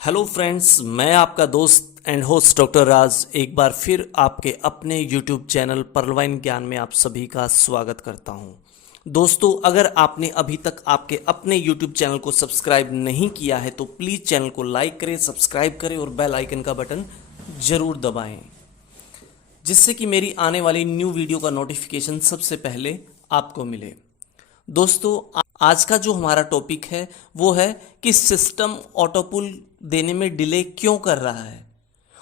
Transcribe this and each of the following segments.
Hello friends, मैं आपका दोस्त एंड होस्ट डॉक्टर राज एक बार फिर आपके अपने यूट्यूब चैनल पर्लवाइन ज्ञान में आप सभी का स्वागत करता हूं। दोस्तों, अगर आपने अभी तक आपके अपने यूट्यूब चैनल को सब्सक्राइब नहीं किया है तो प्लीज़ चैनल को लाइक करें, सब्सक्राइब करें और बेल आइकन का बटन ज़रूर दबाएं, जिससे कि मेरी आने वाली न्यू वीडियो का नोटिफिकेशन सबसे पहले आपको मिले। दोस्तों, आज का जो हमारा टॉपिक है वो है कि सिस्टम ऑटोपुल देने में डिले क्यों कर रहा है,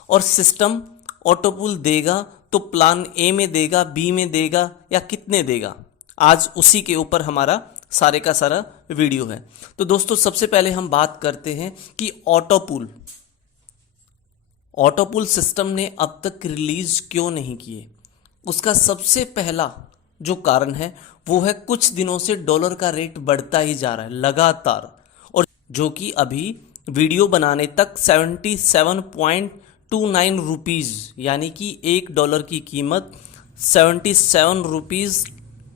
और सिस्टम ऑटोपुल देगा तो प्लान ए में देगा, बी में देगा या कितने देगा। आज उसी के ऊपर हमारा सारे का सारा वीडियो है। तो दोस्तों, सबसे पहले हम बात करते हैं कि ऑटोपुल सिस्टम ने अब तक रिलीज क्यों नहीं किए। उसका सबसे पहला जो कारण है वो है कुछ दिनों से डॉलर का रेट बढ़ता ही जा रहा है लगातार, और जो कि अभी वीडियो बनाने तक 77.29 रुपीज़, यानी कि $1 की कीमत 77 रुपीज़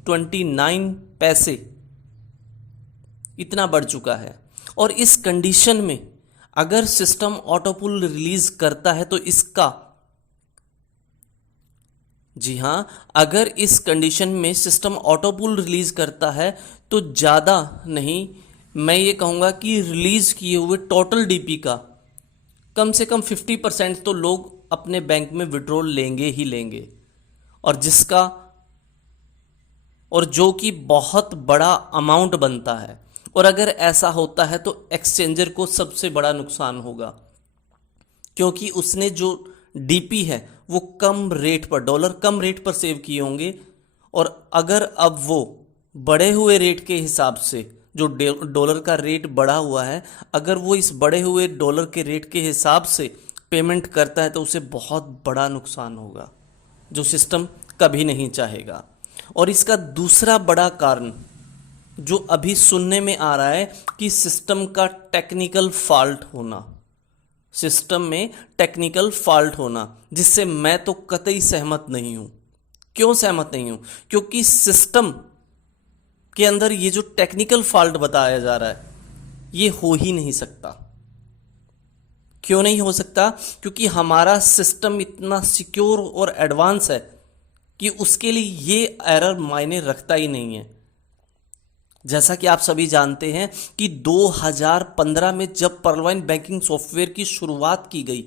29 पैसे इतना बढ़ चुका है। और इस कंडीशन में अगर सिस्टम ऑटोपुल रिलीज करता है तो जी हाँ, अगर इस कंडीशन में सिस्टम ऑटोपुल रिलीज करता है तो ज़्यादा नहीं, मैं ये कहूँगा कि रिलीज किए हुए टोटल डीपी का कम से कम 50% तो लोग अपने बैंक में विड्रॉल लेंगे ही लेंगे, और जो कि बहुत बड़ा अमाउंट बनता है। और अगर ऐसा होता है तो एक्सचेंजर को सबसे बड़ा नुकसान होगा, क्योंकि उसने जो डीपी है वो डॉलर कम रेट पर सेव किए होंगे, और अगर अब वो बढ़े हुए रेट के हिसाब से, जो डॉलर का रेट बढ़ा हुआ है, अगर वो इस बढ़े हुए डॉलर के रेट के हिसाब से पेमेंट करता है तो उसे बहुत बड़ा नुकसान होगा, जो सिस्टम कभी नहीं चाहेगा। और इसका दूसरा बड़ा कारण जो अभी सुनने में आ रहा है कि सिस्टम में टेक्निकल फॉल्ट होना, जिससे मैं तो कतई सहमत नहीं हूं। क्यों सहमत नहीं हूं? क्योंकि सिस्टम के अंदर ये जो टेक्निकल फॉल्ट बताया जा रहा है ये हो ही नहीं सकता। क्यों नहीं हो सकता? क्योंकि हमारा सिस्टम इतना सिक्योर और एडवांस है कि उसके लिए ये एरर मायने रखता ही नहीं है। जैसा कि आप सभी जानते हैं कि 2015 में जब पर्लवाइन बैंकिंग सॉफ्टवेयर की शुरुआत की गई,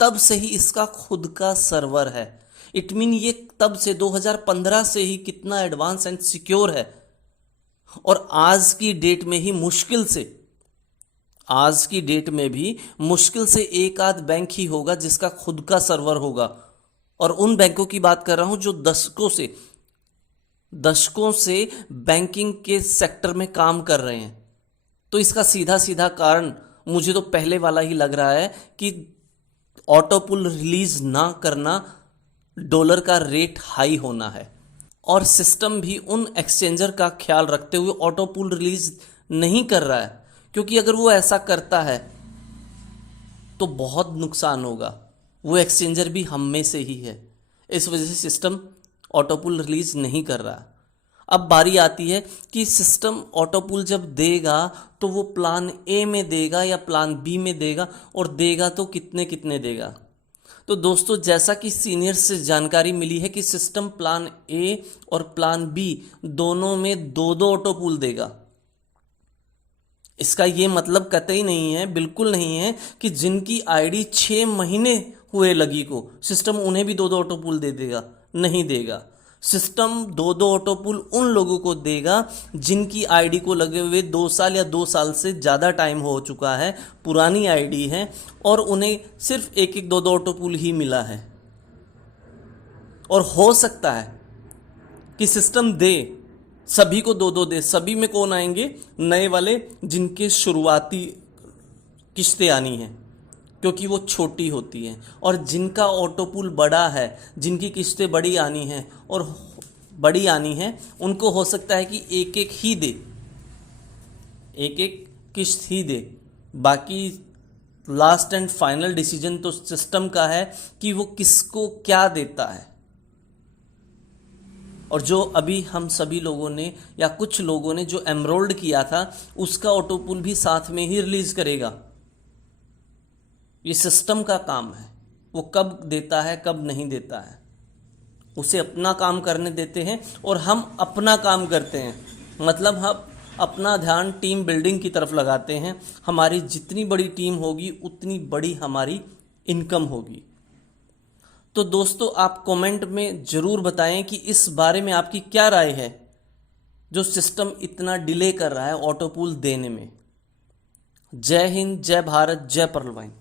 तब से ही इसका खुद का सर्वर है। इट मीन ये तब से 2015 से ही कितना एडवांस एंड सिक्योर है। और आज की डेट में भी मुश्किल से एक आध बैंक ही होगा जिसका खुद का सर्वर होगा, और उन बैंकों की बात कर रहा हूं जो दशकों से बैंकिंग के सेक्टर में काम कर रहे हैं। तो इसका सीधा सीधा कारण मुझे तो पहले वाला ही लग रहा है कि ऑटोपुल रिलीज ना करना, डॉलर का रेट हाई होना है। और सिस्टम भी उन एक्सचेंजर का ख्याल रखते हुए ऑटोपुल रिलीज नहीं कर रहा है, क्योंकि अगर वो ऐसा करता है तो बहुत नुकसान होगा। वो एक्सचेंजर भी हम में से ही है, इस वजह से सिस्टम ऑटोपुल रिलीज नहीं कर रहा। अब बारी आती है कि सिस्टम ऑटोपुल जब देगा तो वो प्लान ए में देगा या प्लान बी में देगा, और देगा तो कितने कितने देगा। तो दोस्तों, जैसा कि सीनियर से जानकारी मिली है कि सिस्टम प्लान ए और प्लान बी दोनों में दो दो ऑटोपुल देगा। इसका ये मतलब कतई नहीं है, बिल्कुल नहीं है कि जिनकी आईडी 6 महीने हुए लगी को, सिस्टम उन्हें भी दो दो ऑटोपुल दे देगा। नहीं देगा। सिस्टम दो दो ऑटोपुल उन लोगों को देगा जिनकी आईडी को लगे हुए 2 साल या 2 साल से ज़्यादा टाइम हो चुका है, पुरानी आईडी है, और उन्हें सिर्फ एक एक दो दो ऑटोपुल ही मिला है। और हो सकता है कि सिस्टम दे, सभी को दो दो दे। सभी में कौन आएंगे? नए वाले, जिनके शुरुआती किस्तें आनी हैं, क्योंकि वो छोटी होती हैं। और जिनका ऑटोपुल बड़ा है, जिनकी किस्तें बड़ी आनी हैं, उनको हो सकता है कि एक एक किस्त ही दे। बाकी लास्ट एंड फाइनल डिसीजन तो सिस्टम का है कि वो किसको क्या देता है। और जो अभी हम सभी लोगों ने या कुछ लोगों ने जो एनरोल्ड किया था, उसका ऑटोपुल भी साथ में ही रिलीज करेगा। ये सिस्टम का काम है, वो कब देता है कब नहीं देता है। उसे अपना काम करने देते हैं और हम अपना काम करते हैं, मतलब हम अपना ध्यान टीम बिल्डिंग की तरफ लगाते हैं। हमारी जितनी बड़ी टीम होगी उतनी बड़ी हमारी इनकम होगी। तो दोस्तों, आप कमेंट में ज़रूर बताएं कि इस बारे में आपकी क्या राय है, जो सिस्टम इतना डिले कर रहा है ऑटो पूल देने में। जय हिंद, जय भारत, जय पर्ल वाइन।